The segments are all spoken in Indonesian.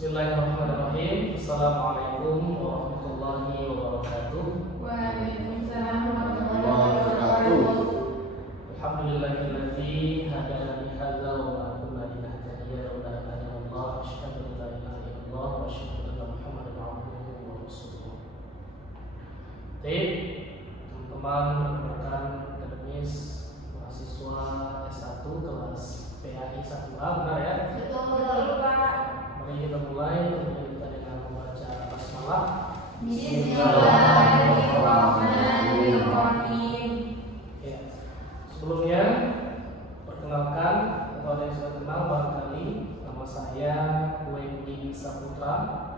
Bismillahirrahmanirrahim. Assalamualaikum warahmatullahi wabarakatuh. Waalaikumsalam warahmatullahi wabarakatuh. Alhamdulillahilladzi hadana li hadza wa ma kunna linahtadiya laula an hadana Allah. Asyhadu an la ilaha illallah wa asyhadu anna Muhammadan abduhu wa rasuluh. Baik, teman-teman rekan akademis mahasiswa S1 kelas PAI 1A, benar ya? Betul, Pak. Mari kita mulai kita dengan membaca basmalah. Bismillahirrahmanirrahim. Ya. Sebelumnya perkenalkan atau ada yang sudah kenal barangkali, nama saya Wemdi Saputra.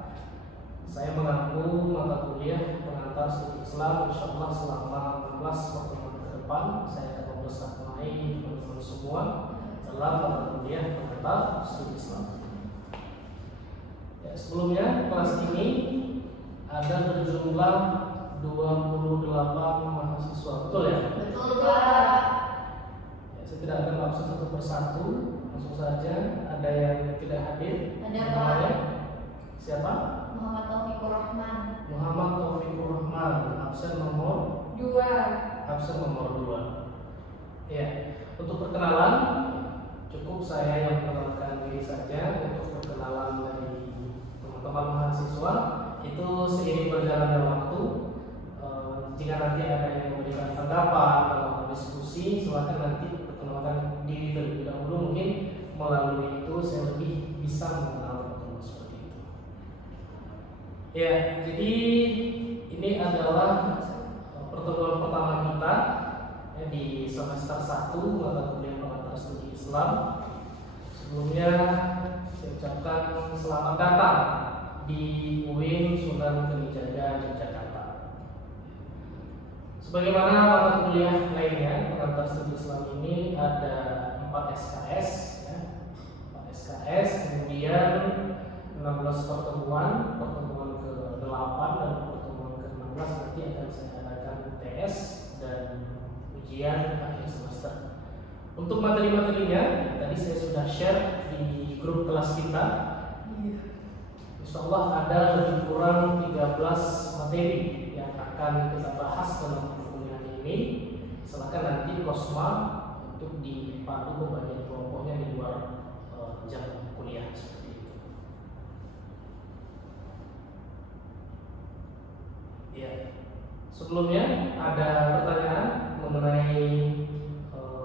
Saya mengampu mata kuliah pengantar studi Islam insyaallah selama 16 pertemuan ke depan. Saya akan membersamai teman-teman semua dalam mata kuliah pengantar studi Islam. Ya, sebelumnya kelas ini ada berjumlah 28 mahasiswa, betul ya? Betul, Pak. Ya, saya tidak akan maksud satu persatu, langsung saja. Ada yang tidak hadir? Ada, Pak. Namanya siapa? Muhammad Taufikur Rahman. Muhammad Taufikur Rahman, absen nomor 2. absen nomor 2. Ya, untuk perkenalan cukup saya yang mengenalkan diri saja. Untuk perkenalan dari teman-teman mahasiswa itu seiring berjalannya waktu, jika nanti ada yang memberikan pendapat atau diskusi, silakan nanti perkenalkan diri terlebih dahulu. Mungkin melalui itu saya lebih bisa mengenal teman-teman seperti itu. Ya, jadi ini adalah pertemuan pertama kita ya, di semester 1 mata kuliah pengantar studi Islam. Sebelumnya saya ucapkan selamat datang di UIN Sunan Kalijaga, Yogyakarta. Sebagaimana mata kuliah lainnya, pengantar studi Islam ini ada 4 SKS, ya. 4 SKS, kemudian 16 pertemuan ke-8 dan pertemuan ke-16 nanti akan saya adakan UTS dan ujian akhir semester. Untuk materi-materinya tadi saya sudah share di grup kelas kita. Insyaallah ada lebih kurang 13 materi yang akan kita bahas dalam perkuliahan ini. Silakan nanti Kosma untuk dipandu pembagian kelompoknya di luar jam kuliah seperti itu. Ya. Sebelumnya ada pertanyaan mengenai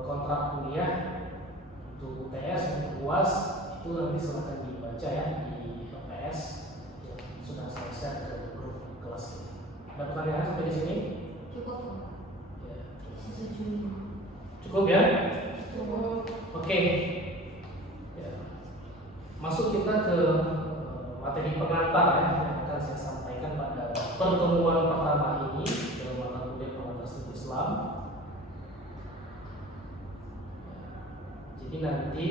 kontrak kuliah untuk UTS, untuk UAS, itu nanti silakan dibaca ya di LPS yang sudah saya share ke grup kelas ini. Ada pertanyaan sampai di sini? Cukup, Pak. Ya. Setuju. Cukup ya? Cukup. Oke. Ya. Masuk kita ke materi pengantar ya, yang akan saya sampaikan pada pertemuan pertama ini dalam mata kuliah pengantar studi Islam. Jadi nanti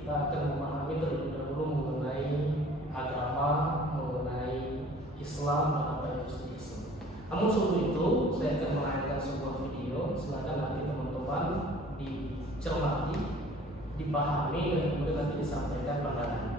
kita akan memahami terlebih dahulu mengenai agama, mengenai Islam dan apa itu studi Islam. Namun sebelum itu saya akan menayangkan sebuah video. Silakan nanti teman-teman dicermati, dipahami dan kemudian nanti disampaikan pandangan.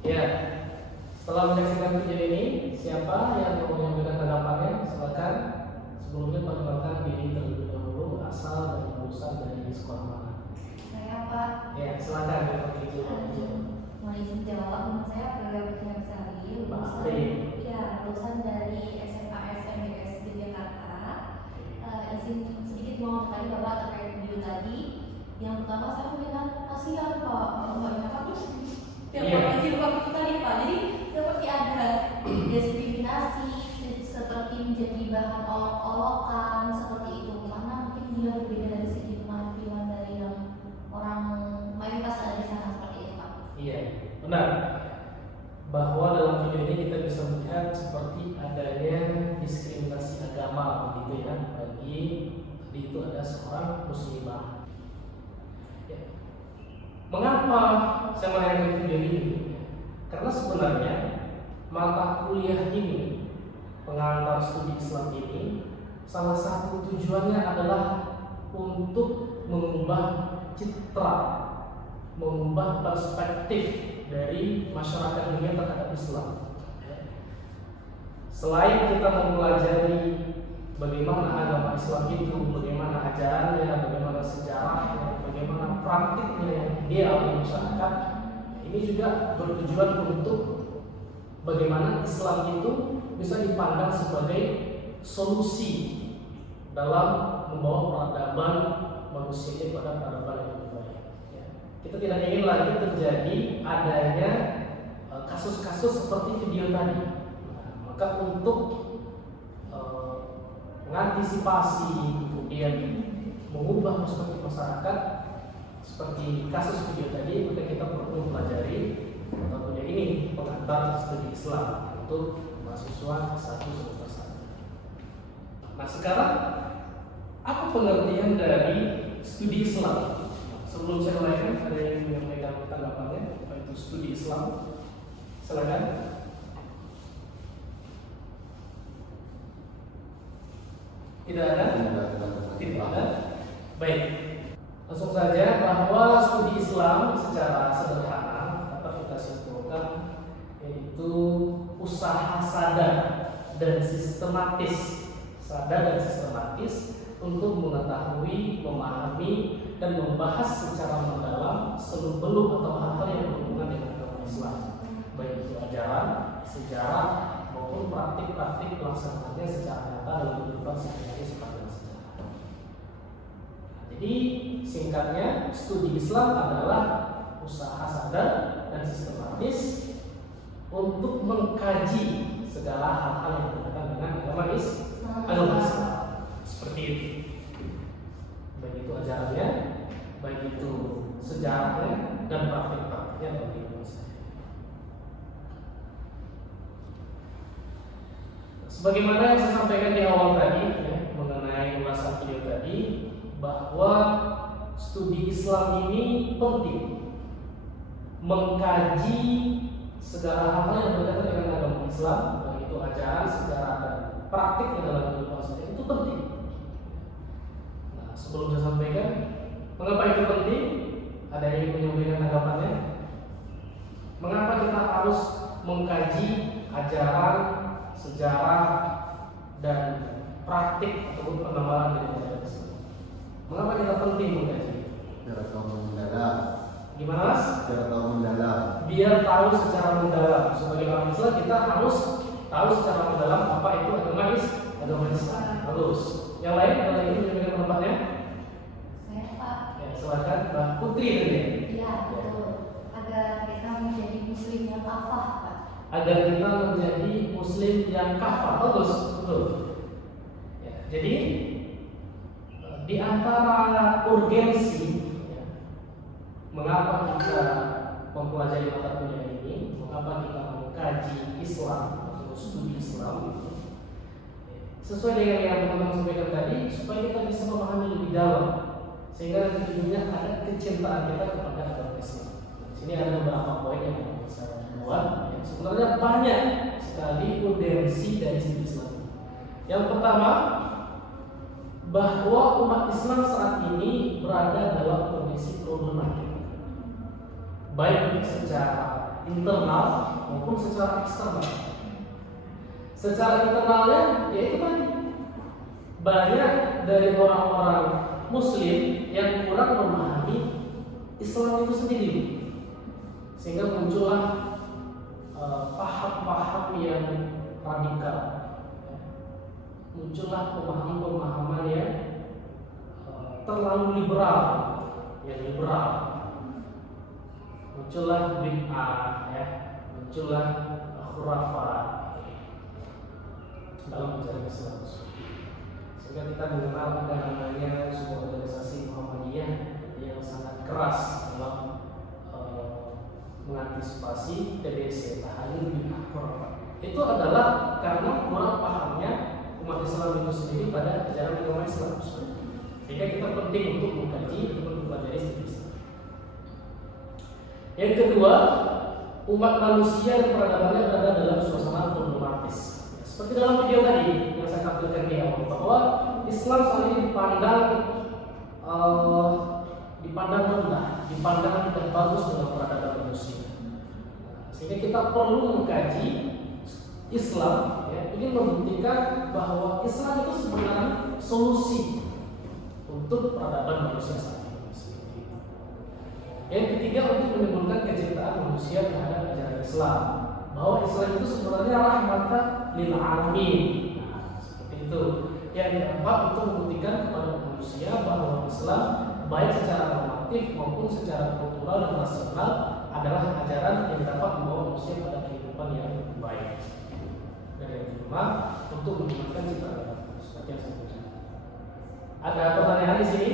Ya, setelah menyaksikan video ini, siapa yang mau menyampaikan tanggapannya? Silakan. Sebelumnya perkenalkan diri terlebih dahulu, asal dan lulusan dari sekolah mana? Saya Pak. Ya, silakan Bapak Ibu. Mau izin jawab, nama saya Aprilia Putri Sari, Mbak Apri. lulusan dari SMA SMBS di Jakarta. Izin sedikit mau tanya Bapak terkait video tadi. Yang pertama saya melihat kasihan Pak, Mbaknya kan tiap Iya. kali jilbab itu tadi Pak. Jadi seperti ada diskriminasi, seperti menjadi bahan olok-olokan seperti itu. Karena mungkin dia berbeda dari segi penampilan dari yang orang mayoritas ada di sana seperti itu Pak. Iya, benar. Bahwa dalam video ini kita bisa melihat seperti adanya diskriminasi agama begitu ya, bagi tadi itu ada seorang muslimah. Ya. Mengapa saya menayangkan video ini? Karena sebenarnya mata kuliah ini, pengantar studi Islam ini, salah satu tujuannya adalah untuk mengubah citra, mengubah perspektif dari masyarakat dunia terhadap Islam. Selain kita mempelajari bagaimana agama Islam itu, bagaimana ajarannya, bagaimana sejarahnya, bagaimana praktiknya yang ideal di masyarakat, ini juga bertujuan untuk bagaimana Islam itu bisa dipandang sebagai solusi dalam membawa peradaban manusia ini pada peradaban yang lebih baik. Ya. Kita tidak ingin lagi terjadi adanya kasus-kasus seperti video tadi. Nah, maka untuk mengantisipasi kemudian mengubah perspektif masyarakat seperti kasus video tadi, maka kita perlu mempelajari tentunya ini pengantar studi Islam untuk mahasiswa satu semester 1. Nah sekarang apa pengertian dari studi Islam? Sebelum saya mulai, ada yang menyampaikan tanggapannya apa itu studi Islam? Silakan. Tidak ada? Tidak ada. Baik. Langsung saja bahwa studi Islam secara sederhana dapat kita simpulkan yaitu usaha sadar dan sistematis untuk mengetahui, memahami dan membahas secara mendalam seluk-beluk atau hal-hal yang berhubungan dengan agama Islam, baik itu ajaran, sejarah maupun praktik-praktik pelaksanaannya secara nyata dalam kehidupan sehari-hari sepanjang sejarah. Jadi singkatnya, studi Islam adalah usaha sadar dan sistematis untuk mengkaji segala hal-hal yang berkaitan dengan agama Islam. Seperti itu. Baik itu ajarannya, baik itu sejarahnya dan praktik-praktiknya dalam kehidupan sehari-hari. Sebagaimana yang saya sampaikan di awal tadi ya, mengenai ulasan video tadi, bahwa studi Islam ini penting mengkaji segala hal yang berkaitan dengan agama Islam, baik itu ajaran, sejarah dan praktiknya dalam kehidupan sehari-hari itu penting. Nah, sebelum saya sampaikan mengapa itu penting, ada yang menyampaikan tanggapannya. Mengapa kita harus mengkaji ajaran, sejarah dan praktik ataupun pengembangan dari ajaran Islam? Mengapa kita penting mengkaji? Biar tahu mendalam. Gimana Mas? Biar tahu mendalam. Biar tahu secara mendalam. Sebagai orang Islam kita harus tahu secara mendalam apa itu agama Islam. Bagus. Yang lain ada lagi yang menyampaikan pendapatnya? Saya Pak. Ya, silakan Mbak Putri tadi. Iya betul. Agar kita menjadi muslim yang kafah Pak. Agar kita menjadi muslim yang kafah. Bagus, betul. Ya, jadi di antara urgensi ya, mengapa kita mempelajari mata kuliah ini, mengapa kita mengkaji Islam atau studi Islam itu, sesuai dengan yang teman-teman sampaikan tadi, supaya kita bisa memahami lebih dalam, sehingga nanti ujungnya ada kecintaan kita kepada agama Islam. Di sini ada beberapa poin yang akan saya buat. Ya, sebenarnya banyak sekali urgensi dari studi Islam. Yang pertama, bahwa umat Islam saat ini berada dalam kondisi problematik, baik secara internal maupun secara eksternal. Secara internalnya yaitu tadi banyak dari orang-orang Muslim yang kurang memahami Islam itu sendiri, sehingga muncullah paham-paham yang radikal, muncullah pemahaman-pemahaman yang terlalu liberal, muncullah bid'ah, muncullah khurafat dalam ajaran Islam. Sehingga kita mengenal ada namanya sebuah organisasi Muhammadiyah yang sangat keras dalam mengantisipasi TBC, tahlil bid'ah khurafat. Itu adalah karena kurang pahamnya umat Islam itu sendiri pada ajaran agama Islam. Sehingga kita penting untuk mengkaji untuk mempelajari studi Islam. Yang kedua, umat manusia dan peradabannya berada dalam suasana problematis. Seperti dalam video tadi yang saya tampilkan di awal, bahwa Islam saat ini dipandang rendah, dipandang tidak bagus dalam peradaban manusia. Sehingga kita perlu mengkaji Islam, ingin membuktikan bahwa Islam itu sebenarnya solusi untuk peradaban manusia saat ini. Yang ketiga, untuk menimbulkan kecintaan manusia terhadap ajaran Islam, bahwa Islam itu sebenarnya rahmatan lil alamin. Seperti itu. Yang keempat, untuk membuktikan kepada manusia bahwa Islam baik secara normatif maupun secara kultural dan rasional adalah ajaran yang dapat membawa manusia pada kehidupan yang baik. Dan yang kelima, untuk meningkatkan cita rasa seperti yang saya sebutkan. Ada pertanyaan di sini?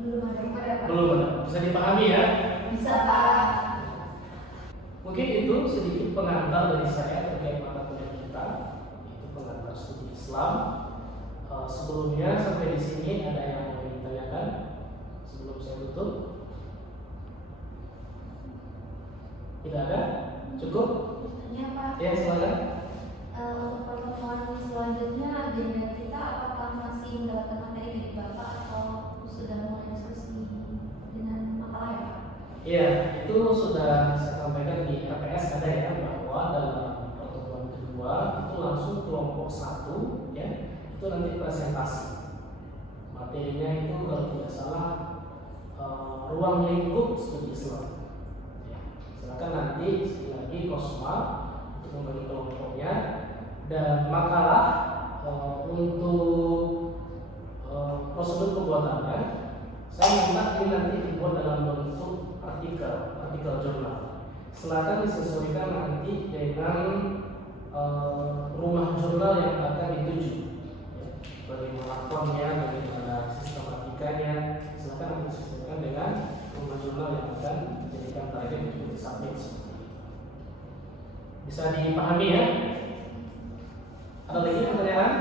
Belum ada. Belum ada. Bisa dipahami ya? Bisa Pak. Mungkin itu sedikit pengantar dari saya terkait mata kuliah kita, itu pengantar studi Islam. Sebelumnya sampai di sini ada yang mau ditanyakan sebelum saya tutup? Tidak ada? Cukup? Iya Pak. Ya, silakan. Untuk pertemuan selanjutnya agenda kita apakah masih mendapatkan materi dari Bapak atau sudah mulai diskusi dengan makalah ya Pak? Iya, itu sudah saya sampaikan di RPS ada ya, bahwa dalam pertemuan kedua itu langsung kelompok 1 ya, itu nanti presentasi. Materinya itu kalau tidak salah ruang lingkup studi Islam. Ya, silakan nanti sekali lagi Kosma untuk membagi kelompoknya, dan makalah untuk prosedur pembuatannya saya minta ini nanti dibuat dalam bentuk artikel jurnal. Silakan disesuaikan nanti dengan rumah jurnal yang akan dituju, ya, bagaimana formnya, bagaimana sistematikanya. Silakan disesuaikan dengan rumah jurnal yang akan dijadikan target untuk disubmit seperti itu. Bisa dipahami ya? Ada lagi pertanyaan?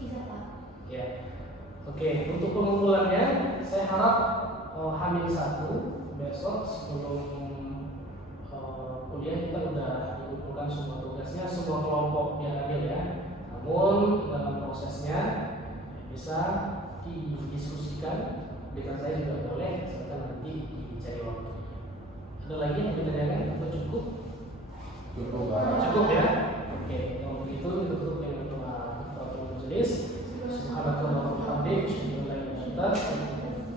Bisa Pak. Ya. Oke, untuk pengumpulannya saya harap H-1 besok sebelum kuliah kita sudah dikumpulkan semua tugasnya, semua kelompok yang hadir ya. Namun dalam prosesnya bisa didiskusikan dengan saya juga boleh, misalkan nanti dicari waktu. Ada lagi yang ditanyakan atau cukup? Cukup ya. Oke, kalau begitu kita tutup dengan doa kafaratul majelis. Subhanallah walhamdulillah kita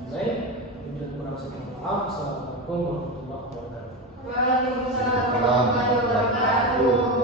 saya minta kurang sedikit maaf. Assalamualaikum warahmatullahi wabarakatuh. Waalaikumsalam warahmatullahi wabarakatuh.